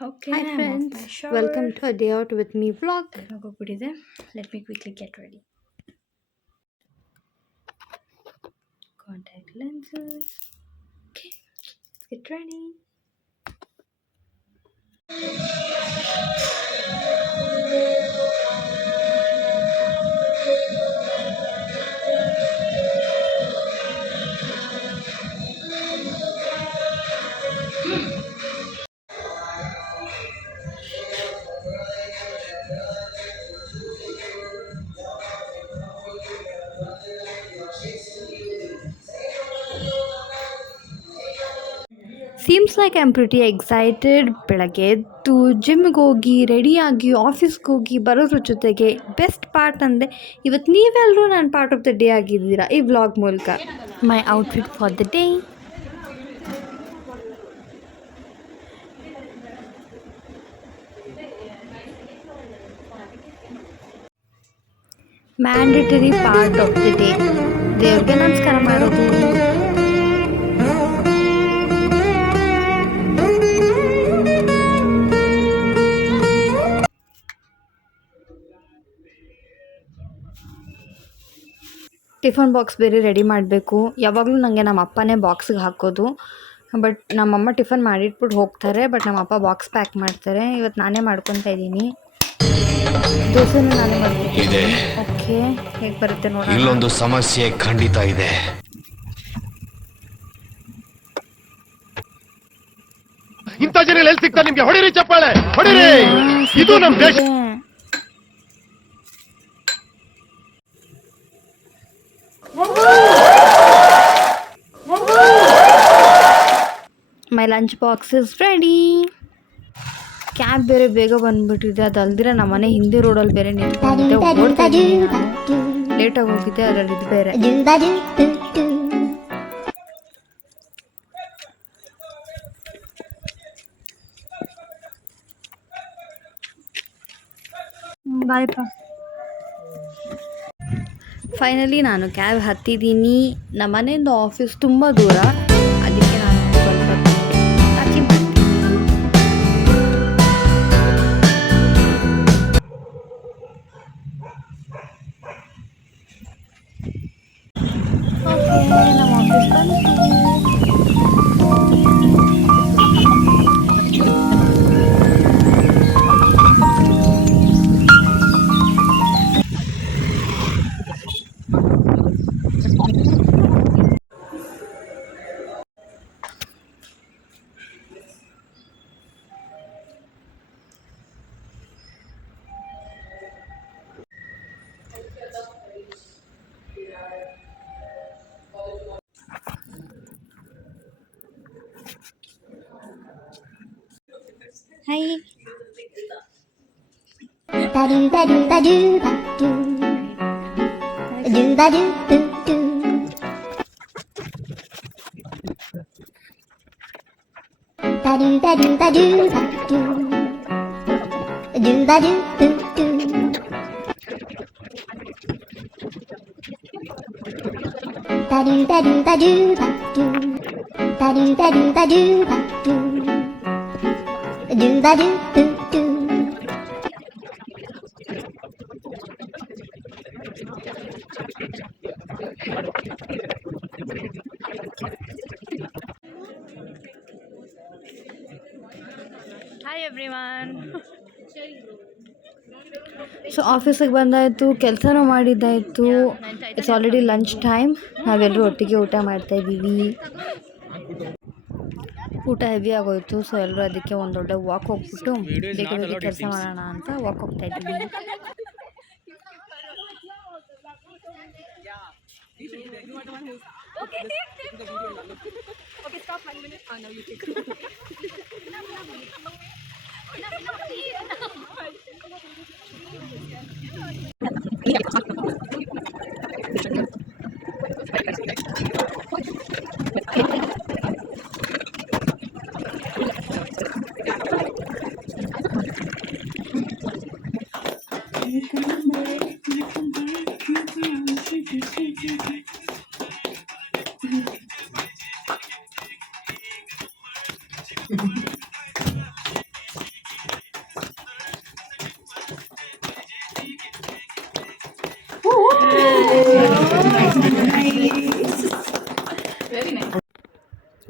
Okay, Hi I'm off my friends, shower. welcome to a day out with me vlog. ಹೋಗ್ಬಿಟ್ಟಿದೆ. Let me quickly get ready. Contact lenses. Okay, let's get ready. Seems like I'm pretty excited. ಬೆಳಗ್ಗೆ ಎದ್ದು ಜಿಮ್ಗೆ ಹೋಗಿ ರೆಡಿಯಾಗಿ ಆಫೀಸ್ಗೆ ಹೋಗಿ ಬರೋದ್ರ ಜೊತೆಗೆ ಬೆಸ್ಟ್ ಪಾರ್ಟ್ ಅಂದರೆ ಇವತ್ತು ನೀವೆಲ್ಲರೂ ನಾನು ಪಾರ್ಟ್ ಆಫ್ ದ ಡೇ ಆಗಿದ್ದೀರಾ ಈ ವ್ಲಾಗ್ ಮೂಲಕ. ಮೈ outfit for the day. Mandatory part of the day ದೇವ್ರಿಗೆ ನಮಸ್ಕಾರ ಮಾಡೋದು. ಟಿಫನ್ ಬಾಕ್ಸ್ ಬೇರೆ ರೆಡಿ ಮಾಡಬೇಕು. ಯಾವಾಗಲೂ ನನಗೆ ನಮ್ಮ ಅಪ್ಪನೇ ಬಾಕ್ಸಿಗೆ ಹಾಕೋದು. ಬಟ್ ನಮ್ಮಮ್ಮ ಟಿಫನ್ ಮಾಡಿಟ್ಬಿಟ್ಟು ಹೋಗ್ತಾರೆ. ಬಟ್ ನಮ್ಮಪ್ಪ ಬಾಕ್ಸ್ ಪ್ಯಾಕ್ ಮಾಡ್ತಾರೆ. ಇವತ್ತು ನಾನೇ ಮಾಡ್ಕೊತಾ ಇದ್ದೀನಿ. ದೋಸೆನೂ ನಾನೇ ಇದೆ. ಮಾಡ್ತೀನಿ. ಓಕೆ, ಹೇಗೆ ಬರುತ್ತೆ ನೋಡೋಣ. ಇಲ್ಲೊಂದು ಸಮಸ್ಯೆ ಖಂಡಿತ ಇದೆ. ಇಂಥ ಜನ ಎಲ್ಲಿ ಸಿಗ್ತಾರೆ ನಿಮ್ಗೆ? ಹೊಡಿರಿ ಚಪ್ಪಾಳೆ, ಹೊಡಿರಿ. ಇದು ನಮ್ಮ ದೇಶ. My lunch box is ready. Cab ಬೇರೆ ಬೇಗ ಬಂದುಬಿಟ್ಟಿದೆ. ಅದು ಅಲ್ದಿರ ನಮ್ಮ ಮನೆ ಹಿಂದೆ ರೋಡಲ್ಲಿ ಬೇರೆ ನಿಂತ್ಕೊಂಡಿದ್ದೆ. ಓಡ್ತಾ ಇದ್ದೀನಿ ನಾನು. ಲೇಟಾಗಿ ಹೋಗಿದ್ದೆ, ಅದರಲ್ಲಿ ಇದು ಬೇರೆ. ಬಾಯ್ಪಾ. ಫೈನಲಿ ನಾನು ಕ್ಯಾಬ್ ಹತ್ತಿದ್ದೀನಿ. ನಮ್ಮ ಮನೆಯಿಂದ ಆಫೀಸ್ ತುಂಬ ದೂರ. ಅದಕ್ಕೆ ನಾನು ಸ್ವಲ್ಪ ಆಚೆ ಮಾಡ್ತೀನಿ. ಓಕೆ, ನಮ್ಮ ಆಫೀಸ್ ಬಂತು. ಹಾಯ್. Hi everyone. ಸೊ ಆಫೀಸಿಗೆ ಬಂದಾಯಿತು, ಕೆಲಸನೂ ಮಾಡಿದ್ದಾಯಿತು. It's already lunch time. ನಾವೆಲ್ಲರೂ ಒಟ್ಟಿಗೆ ಊಟ ಮಾಡ್ತಾಯಿದ್ದೀವಿ. ಊಟ ಹೆವಿ ಆಗೋಯಿತು. ಸೊ ಎಲ್ಲರೂ ಅದಕ್ಕೆ ಒಂದು ದೊಡ್ಡ ವಾಕ್ ಹೋಗ್ಬಿಟ್ಟು ಬೇಗ ಬೇಗ ಕೆಲಸ ಮಾಡೋಣ ಅಂತ ವಾಕ್ ಹೋಗ್ತಾಯಿದ್ದೀವಿ.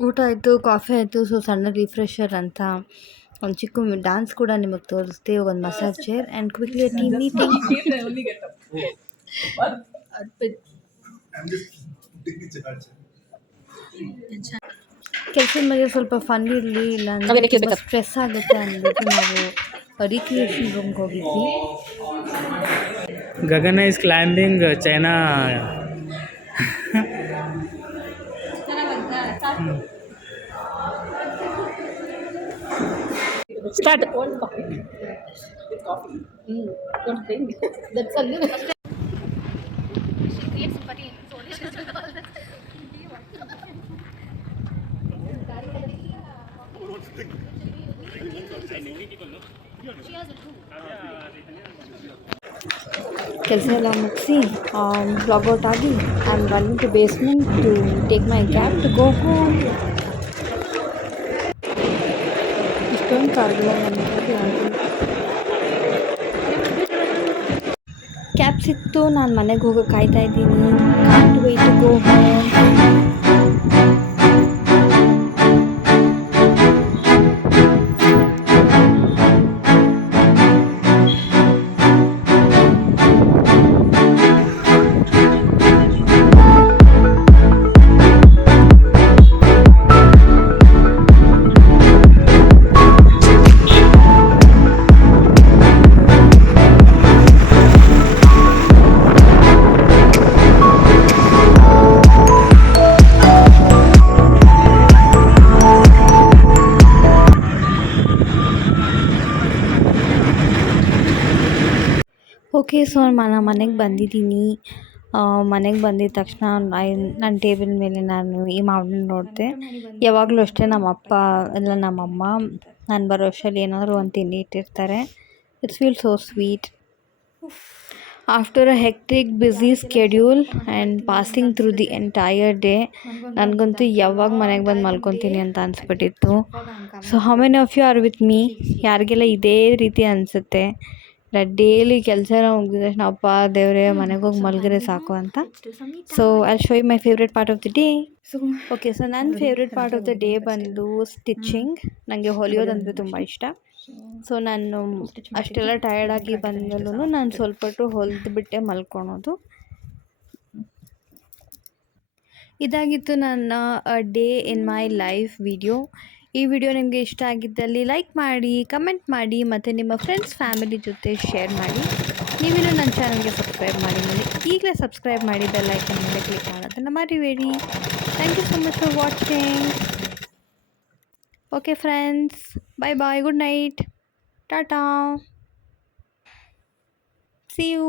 ಊಟ ಆಯಿತು, ಕಾಫಿ ಆಯಿತು. ಸೊ ಸಣ್ಣ ರಿಫ್ರೆಶರ್ ಅಂತ ಒಂದು ಚಿಕ್ಕ ಡ್ಯಾನ್ಸ್ ಕೂಡ ನಿಮಗೆ ತೋರಿಸ್ತೀವಿ. ಒಂದು massage chair and quickly tea meeting. ಕೆಲಸದ ಮೇಲೆ ಸ್ವಲ್ಪ ಫನ್ ಇರಲಿ, ಇಲ್ಲ ಅಂದರೆ ತುಂಬ ಸ್ಟ್ರೆಸ್ ಆಗುತ್ತೆ ಅಂದ್ಬಿಟ್ಟು ನಾವು ರಿಕ್ರಿಯೇಷನ್ ರೂಮ್ಗೆ ಹೋಗಿದ್ವಿ. Gagana is climbing China. Start. ಕೆಲಸ ಎಲ್ಲ ಮುಗಿಸಿ ಲಾಗೌಟ್ ಆಗಿ I am running to basement to take my cab to go home. ಇಷ್ಟೊಂದು ಕಾರಣ ಕ್ಯಾಬ್ ಸಿಕ್ತು. ನಾನು ಮನೆಗೆ ಹೋಗೋಕೆ ಕಾಯ್ತಾ ಇದ್ದೀನಿ. Can't wait to go home. Okay, so ನಾನು ಮನೆಗೆ ಬಂದಿದ್ದೀನಿ. ಮನೆಗೆ ಬಂದಿದ್ದ ತಕ್ಷಣ ನನ್ನ ಟೇಬಲ್ ಮೇಲೆ ನಾನು ಈ ಮಾವಿನ ನೋಡಿದೆ. ಯಾವಾಗಲೂ ಅಷ್ಟೇ ನಮ್ಮ ಅಪ್ಪ ಇಲ್ಲ ನಮ್ಮಮ್ಮ ನಾನು ಬರೋ ಅಷ್ಟರಲ್ಲಿ ಏನಾದರೂ ಒಂದು ತಿಂಡಿ ಇಟ್ಟಿರ್ತಾರೆ. It's feel so sweet. After a hectic busy schedule and passing through the entire day, ನನಗಂತೂ ಯಾವಾಗ ಮನೆಗೆ ಬಂದು ಮಲ್ಕೊತೀನಿ ಅಂತ ಅನಿಸ್ಬಿಟ್ಟಿತ್ತು. So how many of you are with me? ಯಾರಿಗೆಲ್ಲ ಇದೇ ರೀತಿ ಅನಿಸುತ್ತೆ? ಡೈಲಿ ಕೆಲಸ ಮುಗಿದ ತಕ್ಷಣ ಅಪ್ಪ ದೇವರೇ ಮನೆಗೆ ಹೋಗಿ ಮಲಗಿದ್ರೆ ಸಾಕು ಅಂತ. So I show you my favourite part of the day. Okay, so ನನ್ನ favourite part of the day ಬಂದು ಸ್ಟಿಚಿಂಗ್. ನನಗೆ ಹೊಲಿಯೋದಂದರೆ ತುಂಬ ಇಷ್ಟ. ಸೊ ನಾನು ಅಷ್ಟೆಲ್ಲ ಟಯರ್ಡಾಗಿ ಬಂದಮೇಲೂ ನಾನು ಸ್ವಲ್ಪ ಹೊಲಿದು ಬಿಟ್ಟೆ ಮಲ್ಕೊಳೋದು. ಇದಾಗಿತ್ತು ನನ್ನ day in my life video. ಈ ವಿಡಿಯೋ ನಿಮಗೆ ಇಷ್ಟ ಆಗಿದ್ದಲ್ಲಿ ಲೈಕ್ ಮಾಡಿ, ಕಮೆಂಟ್ ಮಾಡಿ ಮತ್ತು ನಿಮ್ಮ ಫ್ರೆಂಡ್ಸ್ ಫ್ಯಾಮಿಲಿ ಜೊತೆ ಶೇರ್ ಮಾಡಿ. ನೀವಿನ್ನೂ ನನ್ನ ಚಾನಲ್ಗೆ ಸಬ್ಸ್ಕ್ರೈಬ್ ಮಾಡಿ ಈಗಲೇ ಸಬ್ಸ್ಕ್ರೈಬ್ ಮಾಡಿ, ಬೆಲ್ ಐಕನ್ ಮೇಲೆ ಕ್ಲಿಕ್ ಮಾಡೋದನ್ನು ಮರಿಬೇಡಿ. Thank you so much for watching. Okay friends, bye bye, good night, tata, see you.